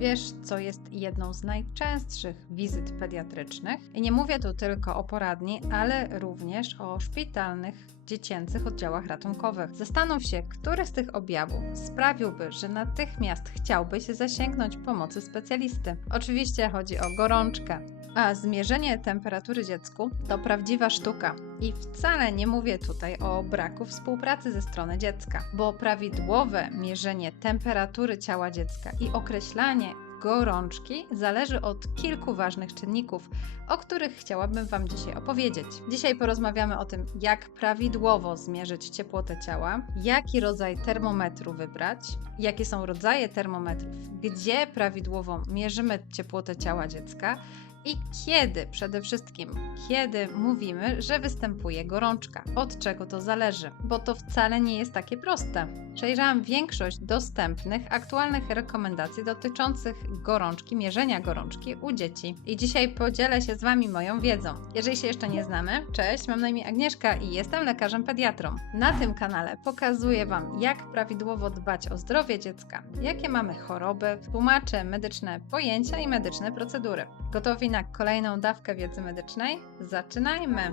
wiesz, co jest jedną z najczęstszych wizyt pediatrycznych. I nie mówię tu tylko o poradni, ale również o szpitalnych dziecięcych oddziałach ratunkowych. Zastanów się, który z tych objawów sprawiłby, że natychmiast chciałbyś zasięgnąć pomocy specjalisty. Oczywiście chodzi o gorączkę. A zmierzenie temperatury dziecku to prawdziwa sztuka. I wcale nie mówię tutaj o braku współpracy ze strony dziecka, bo prawidłowe mierzenie temperatury ciała dziecka i określanie gorączki zależy od kilku ważnych czynników, o których chciałabym Wam dzisiaj opowiedzieć. Dzisiaj porozmawiamy o tym, jak prawidłowo zmierzyć ciepłotę ciała, jaki rodzaj termometru wybrać, jakie są rodzaje termometrów, gdzie prawidłowo mierzymy ciepłotę ciała dziecka i kiedy przede wszystkim, kiedy mówimy, że występuje gorączka. Od czego to zależy? Bo to wcale nie jest takie proste. Przejrzałam większość dostępnych, aktualnych rekomendacji dotyczących gorączki, mierzenia gorączki u dzieci. I dzisiaj podzielę się z Wami moją wiedzą. Jeżeli się jeszcze nie znamy, cześć, mam na imię Agnieszka i jestem lekarzem pediatrą. Na tym kanale pokazuję Wam, jak prawidłowo dbać o zdrowie dziecka, jakie mamy choroby, tłumaczę medyczne pojęcia i medyczne procedury. Gotowi na kolejną dawkę wiedzy medycznej? Zaczynajmy!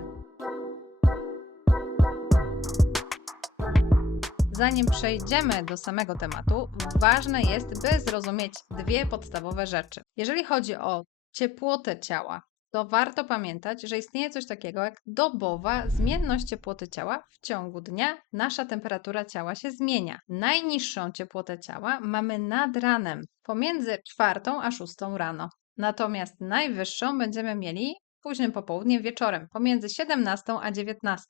Zanim przejdziemy do samego tematu, ważne jest, by zrozumieć dwie podstawowe rzeczy. Jeżeli chodzi o ciepłotę ciała, to warto pamiętać, że istnieje coś takiego jak dobowa zmienność ciepłoty ciała. W ciągu dnia nasza temperatura ciała się zmienia. Najniższą ciepłotę ciała mamy nad ranem, pomiędzy czwartą a szóstą rano. Natomiast najwyższą będziemy mieli późnym popołudniem, wieczorem, pomiędzy 17 a 19.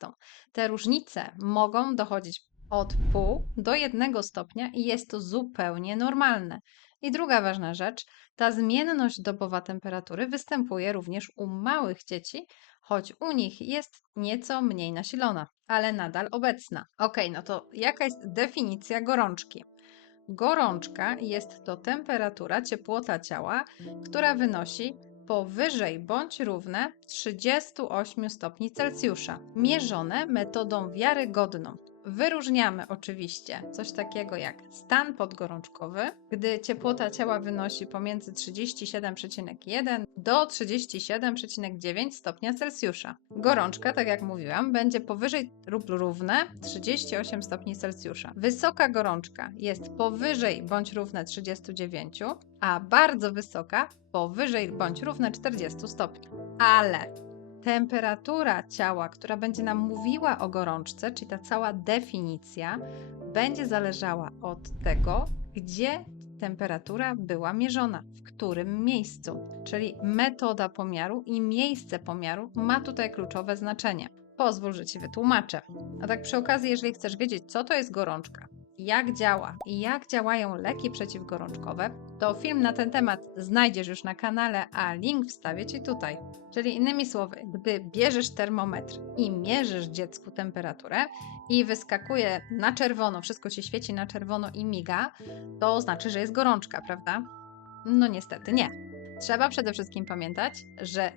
Te różnice mogą dochodzić od pół do jednego stopnia i jest to zupełnie normalne. I druga ważna rzecz, ta zmienność dobowa temperatury występuje również u małych dzieci, choć u nich jest nieco mniej nasilona, ale nadal obecna. Ok, no to jaka jest definicja gorączki? Gorączka jest to temperatura, ciepłota ciała, która wynosi powyżej bądź równe 38 stopni Celsjusza, mierzone metodą wiarygodną. Wyróżniamy oczywiście coś takiego jak stan podgorączkowy, gdy ciepłota ciała wynosi pomiędzy 37,1 do 37,9 stopnia Celsjusza. Gorączka, tak jak mówiłam, będzie powyżej lub równe 38 stopni Celsjusza. Wysoka gorączka jest powyżej bądź równe 39, a bardzo wysoka powyżej bądź równe 40 stopni. Ale temperatura ciała, która będzie nam mówiła o gorączce, czyli ta cała definicja, będzie zależała od tego, gdzie temperatura była mierzona, w którym miejscu. Czyli metoda pomiaru i miejsce pomiaru ma tutaj kluczowe znaczenie. Pozwól, że Ci wytłumaczę. A tak przy okazji, jeżeli chcesz wiedzieć, co to jest gorączka, jak działa i jak działają leki przeciwgorączkowe, to film na ten temat znajdziesz już na kanale, a link wstawię Ci tutaj. Czyli innymi słowy, gdy bierzesz termometr i mierzysz dziecku temperaturę i wyskakuje na czerwono, wszystko Ci świeci na czerwono i miga, to znaczy, że jest gorączka, prawda? No niestety nie. Trzeba przede wszystkim pamiętać, że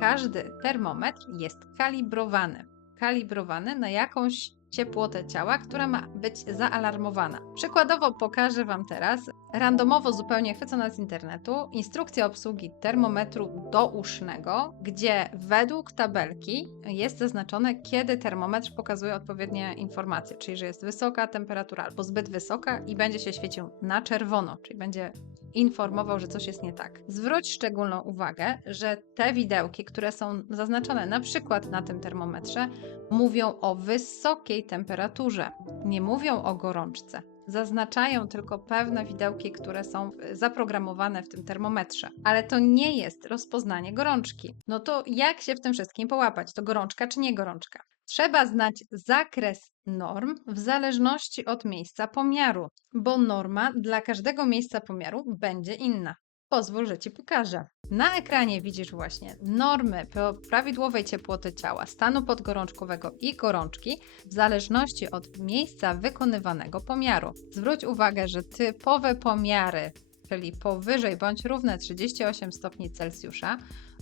każdy termometr jest kalibrowany. Kalibrowany na jakąś ciepłotę ciała, która ma być zaalarmowana. Przykładowo pokażę Wam teraz, randomowo zupełnie chwycona z internetu, instrukcję obsługi termometru dousznego, gdzie według tabelki jest zaznaczone, kiedy termometr pokazuje odpowiednie informacje, czyli że jest wysoka temperatura albo zbyt wysoka i będzie się świecił na czerwono, czyli będzie informował, że coś jest nie tak. Zwróć szczególną uwagę, że te widełki, które są zaznaczone na przykład na tym termometrze, mówią o wysokiej temperaturze, nie mówią o gorączce. Zaznaczają tylko pewne widełki, które są zaprogramowane w tym termometrze, ale to nie jest rozpoznanie gorączki. No to jak się w tym wszystkim połapać? To gorączka czy nie gorączka? Trzeba znać zakres norm w zależności od miejsca pomiaru, bo norma dla każdego miejsca pomiaru będzie inna. Pozwól, że Ci pokażę. Na ekranie widzisz właśnie normy prawidłowej ciepłoty ciała, stanu podgorączkowego i gorączki w zależności od miejsca wykonywanego pomiaru. Zwróć uwagę, że typowe pomiary, czyli powyżej bądź równe 38 stopni Celsjusza,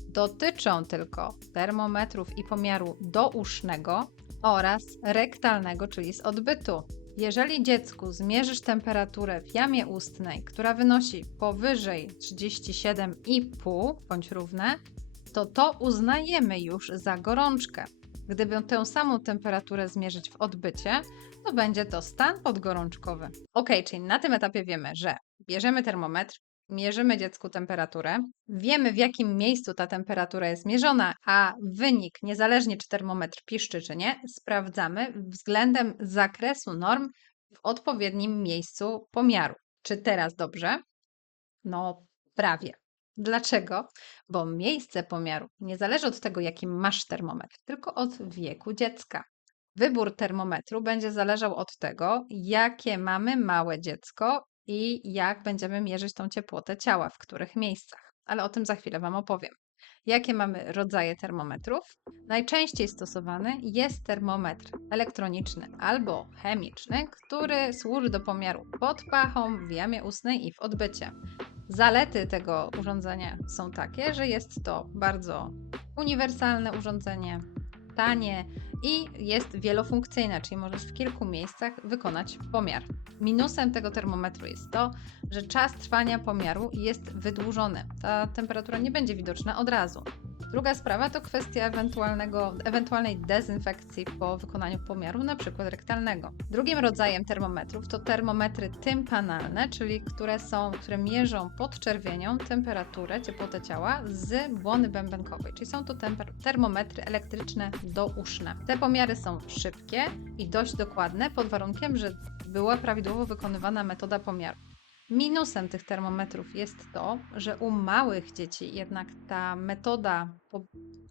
dotyczą tylko termometrów i pomiaru dousznego oraz rektalnego, czyli z odbytu. Jeżeli dziecku zmierzysz temperaturę w jamie ustnej, która wynosi powyżej 37,5 bądź równe, to to uznajemy już za gorączkę. Gdyby tę samą temperaturę zmierzyć w odbycie, to będzie to stan podgorączkowy. Ok, czyli na tym etapie wiemy, że bierzemy termometr, mierzymy dziecku temperaturę, wiemy w jakim miejscu ta temperatura jest mierzona, a wynik, niezależnie czy termometr piszczy czy nie, sprawdzamy względem zakresu norm w odpowiednim miejscu pomiaru. Czy teraz dobrze? No, prawie. Dlaczego? Bo miejsce pomiaru nie zależy od tego, jaki masz termometr, tylko od wieku dziecka. Wybór termometru będzie zależał od tego, jakie mamy małe dziecko i jak będziemy mierzyć tą ciepłotę ciała, w których miejscach. Ale o tym za chwilę Wam opowiem. Jakie mamy rodzaje termometrów? Najczęściej stosowany jest termometr elektroniczny albo chemiczny, który służy do pomiaru pod pachą, w jamie ustnej i w odbycie. Zalety tego urządzenia są takie, że jest to bardzo uniwersalne urządzenie, tanie i jest wielofunkcyjne, czyli możesz w kilku miejscach wykonać pomiar. Minusem tego termometru jest to, że czas trwania pomiaru jest wydłużony. Ta temperatura nie będzie widoczna od razu. Druga sprawa to kwestia ewentualnego, ewentualnej dezynfekcji po wykonaniu pomiaru, na przykład rektalnego. Drugim rodzajem termometrów to termometry tympanalne, czyli które są, które mierzą podczerwienią temperaturę, ciepłotę ciała z błony bębenkowej, czyli są to termometry elektryczne douszne. Te pomiary są szybkie i dość dokładne pod warunkiem, że była prawidłowo wykonywana metoda pomiaru. Minusem tych termometrów jest to, że u małych dzieci jednak ta metoda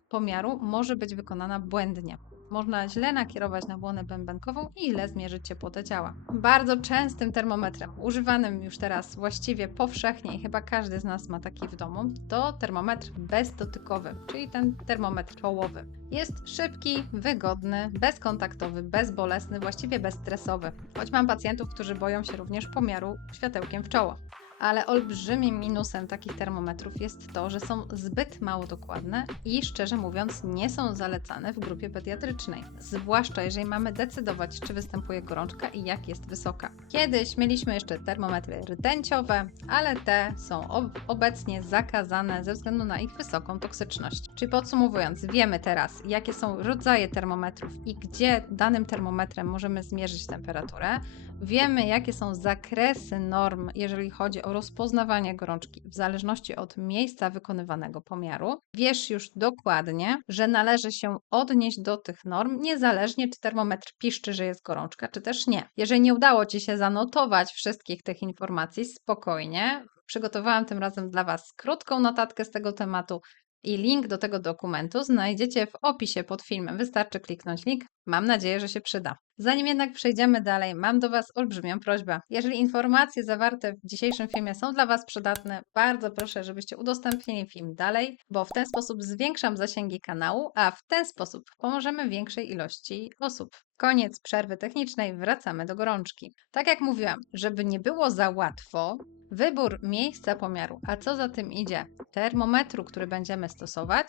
pomiaru może być wykonana błędnie. Można źle nakierować na błonę bębenkową i źle zmierzyć ciepłotę ciała. Bardzo częstym termometrem, używanym już teraz właściwie powszechnie i chyba każdy z nas ma taki w domu, to termometr bezdotykowy, czyli ten termometr czołowy. Jest szybki, wygodny, bezkontaktowy, bezbolesny, właściwie bezstresowy. Choć mam pacjentów, którzy boją się również pomiaru światełkiem w czoło ale olbrzymim minusem takich termometrów jest to, że są zbyt mało dokładne i szczerze mówiąc nie są zalecane w grupie pediatrycznej, zwłaszcza jeżeli mamy decydować, czy występuje gorączka i jak jest wysoka. Kiedyś mieliśmy jeszcze termometry rtęciowe, ale te są ob obecnie zakazane ze względu na ich wysoką toksyczność. Czyli podsumowując, wiemy teraz, jakie są rodzaje termometrów i gdzie danym termometrem możemy zmierzyć temperaturę. Wiemy, jakie są zakresy norm, jeżeli chodzi o rozpoznawanie gorączki w zależności od miejsca wykonywanego pomiaru. Wiesz już dokładnie, że należy się odnieść do tych norm, niezależnie czy termometr piszczy, że jest gorączka, czy też nie. Jeżeli nie udało Ci się zanotować wszystkich tych informacji, spokojnie. Przygotowałam tym razem dla Was krótką notatkę z tego tematu. I link do tego dokumentu znajdziecie w opisie pod filmem. Wystarczy kliknąć link. Mam nadzieję, że się przyda. Zanim jednak przejdziemy dalej, mam do Was olbrzymią prośbę. Jeżeli informacje zawarte w dzisiejszym filmie są dla Was przydatne, bardzo proszę, żebyście udostępnili film dalej, bo w ten sposób zwiększam zasięgi kanału, a w ten sposób pomożemy większej ilości osób. Koniec przerwy technicznej, wracamy do gorączki. Tak jak mówiłam, żeby nie było za łatwo, Wybór miejsca pomiaru, a co za tym idzie, termometru, który będziemy stosować,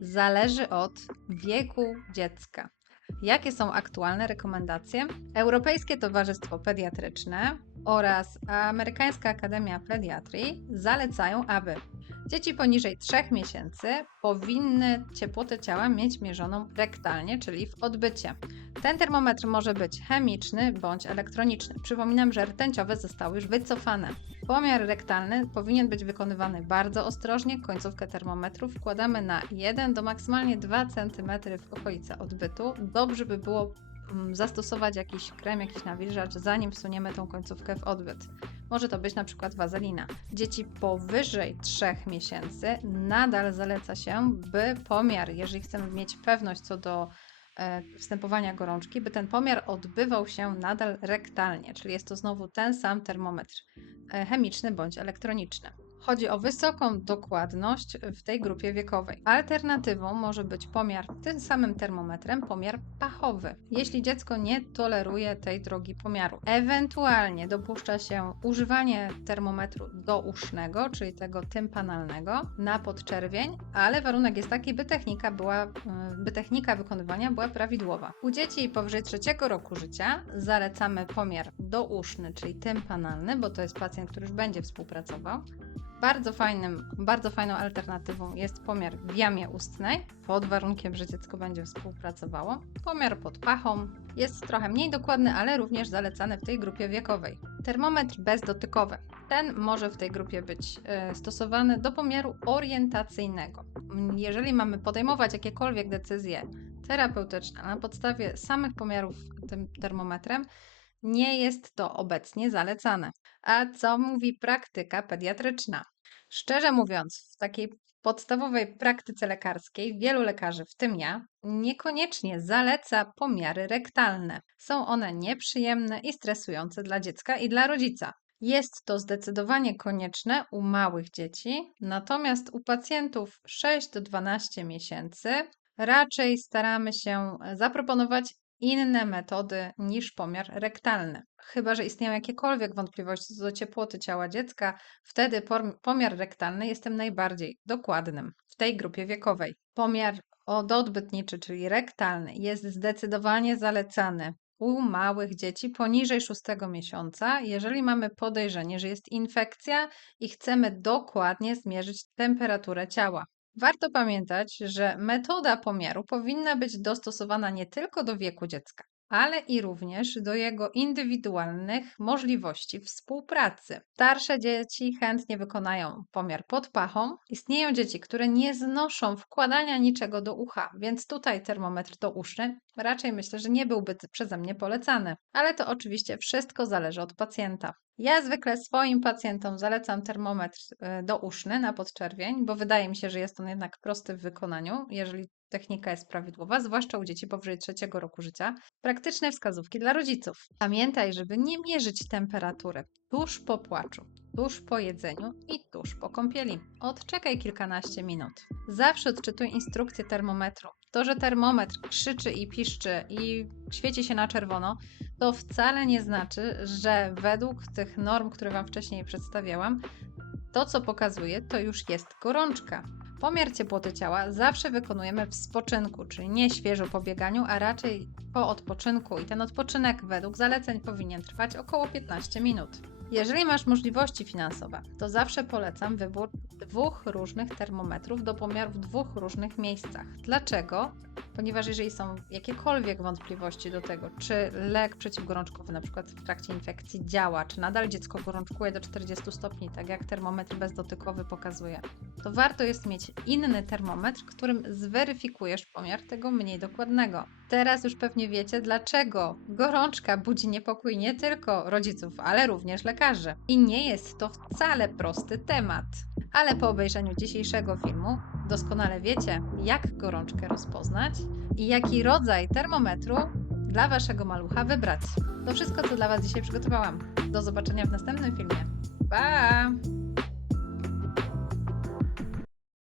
zależy od wieku dziecka. Jakie są aktualne rekomendacje? Europejskie Towarzystwo Pediatryczne oraz Amerykańska Akademia Pediatrii zalecają, aby dzieci poniżej 3 miesięcy powinny ciepłotę ciała mieć mierzoną rektalnie, czyli w odbycie. Ten termometr może być chemiczny bądź elektroniczny. Przypominam, że rtęciowe zostały już wycofane. Pomiar rektalny powinien być wykonywany bardzo ostrożnie. Końcówkę termometru wkładamy na 1 do maksymalnie 2 cm w okolice odbytu. Dobrze by było zastosować jakiś krem, jakiś nawilżacz, zanim wsuniemy tą końcówkę w odbyt. Może to być na przykład wazelina. Dzieci powyżej 3 miesięcy nadal zaleca się, by pomiar, jeżeli chcemy mieć pewność co do E, wstępowania gorączki, by ten pomiar odbywał się nadal rektalnie, czyli jest to znowu ten sam termometr e, chemiczny bądź elektroniczny. Chodzi o wysoką dokładność w tej grupie wiekowej. Alternatywą może być pomiar tym samym termometrem, pomiar pachowy, jeśli dziecko nie toleruje tej drogi pomiaru. Ewentualnie dopuszcza się używanie termometru dousznego, czyli tego tympanalnego na podczerwień, ale warunek jest taki, by technika była, y, by technika wykonywania była prawidłowa. U dzieci powyżej trzeciego roku życia zalecamy pomiar douszny, czyli tympanalny, bo to jest pacjent, który już będzie współpracował. Bardzo, fajnym, bardzo fajną alternatywą jest pomiar w jamie ustnej, pod warunkiem, że dziecko będzie współpracowało. Pomiar pod pachą jest trochę mniej dokładny, ale również zalecany w tej grupie wiekowej. Termometr bezdotykowy. Ten może w tej grupie być e, stosowany do pomiaru orientacyjnego. Jeżeli mamy podejmować jakiekolwiek decyzje terapeutyczne na podstawie samych pomiarów tym termometrem, nie jest to obecnie zalecane. A co mówi praktyka pediatryczna? Szczerze mówiąc, w takiej podstawowej praktyce lekarskiej wielu lekarzy, w tym ja, niekoniecznie zaleca pomiary rektalne. Są one nieprzyjemne i stresujące dla dziecka i dla rodzica. Jest to zdecydowanie konieczne u małych dzieci, natomiast u pacjentów 6 do 12 miesięcy raczej staramy się zaproponować inne metody niż pomiar rektalny. Chyba, że istnieją jakiekolwiek wątpliwości co do ciepłoty ciała dziecka, wtedy pomiar rektalny jest tym najbardziej dokładnym w tej grupie wiekowej. Pomiar odbytniczy, czyli rektalny, jest zdecydowanie zalecany u małych dzieci poniżej 6 miesiąca, jeżeli mamy podejrzenie, że jest infekcja i chcemy dokładnie zmierzyć temperaturę ciała. Warto pamiętać, że metoda pomiaru powinna być dostosowana nie tylko do wieku dziecka, ale i również do jego indywidualnych możliwości współpracy. Starsze dzieci chętnie wykonają pomiar pod pachą. Istnieją dzieci, które nie znoszą wkładania niczego do ucha, więc tutaj termometr do uszy raczej myślę, że nie byłby przeze mnie polecany. Ale to oczywiście wszystko zależy od pacjenta. Ja zwykle swoim pacjentom zalecam termometr e, douszny na podczerwień, bo wydaje mi się, że jest on jednak prosty w wykonaniu, jeżeli technika jest prawidłowa, zwłaszcza u dzieci powyżej trzeciego roku życia. Praktyczne wskazówki dla rodziców. Pamiętaj, żeby nie mierzyć temperatury tuż po płaczu, tuż po jedzeniu i tuż po kąpieli. Odczekaj kilkanaście minut. Zawsze odczytuj instrukcję termometru. To, że termometr krzyczy i piszczy i świeci się na czerwono, to wcale nie znaczy, że według tych norm, które Wam wcześniej przedstawiałam, to co pokazuje, to już jest gorączka. Pomiar ciepłoty ciała zawsze wykonujemy w spoczynku, czyli nie świeżo po bieganiu, a raczej po odpoczynku i ten odpoczynek według zaleceń powinien trwać około 15 minut. Jeżeli masz możliwości finansowe, to zawsze polecam wybór dwóch różnych termometrów do pomiaru w dwóch różnych miejscach. Dlaczego? Ponieważ jeżeli są jakiekolwiek wątpliwości do tego, czy lek przeciwgorączkowy na przykład w trakcie infekcji działa, czy nadal dziecko gorączkuje do 40 stopni, tak jak termometr bezdotykowy pokazuje, to warto jest mieć inny termometr, którym zweryfikujesz pomiar tego mniej dokładnego. Teraz już pewnie wiecie, dlaczego gorączka budzi niepokój nie tylko rodziców, ale również lekarzy. I nie jest to wcale prosty temat. Ale po obejrzeniu dzisiejszego filmu doskonale wiecie, jak gorączkę rozpoznać i jaki rodzaj termometru dla waszego malucha wybrać. To wszystko, co dla Was dzisiaj przygotowałam. Do zobaczenia w następnym filmie. Pa!